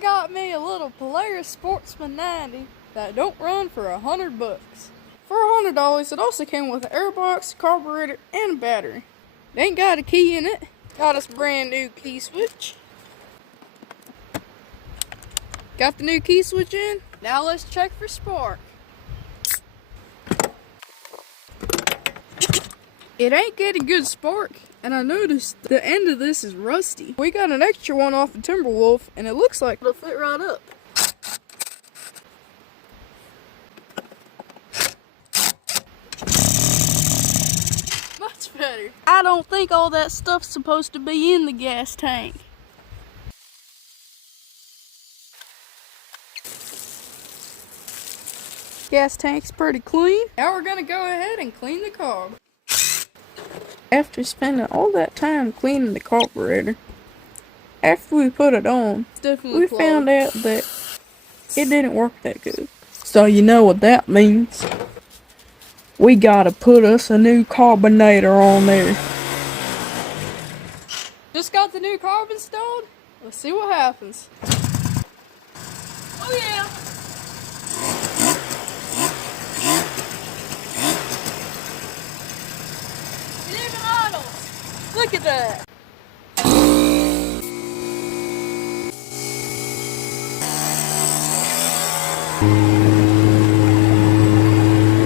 got me a little Polaris Sportsman 90 that don't run for $100. For $100, it also came with an airbox, carburetor, and a battery. It ain't got a key in it. Got us a brand new key switch. Got the new key switch in. Now let's check for spark. It ain't getting good spark, and I noticed the end of this is rusty. We got an extra one off of Timberwolf, and it looks like it'll fit right up. Much better. I don't think all that stuff's supposed to be in the gas tank. Gas tank's pretty clean. Now we're gonna go ahead and clean the carb. After spending all that time cleaning the carburetor, after we put it on, we found out that it didn't work that good. So you know what that means. We gotta put us a new carbonator on there. Just got the new carb installed. Let's see what happens. Oh yeah! It even idles. Look at that.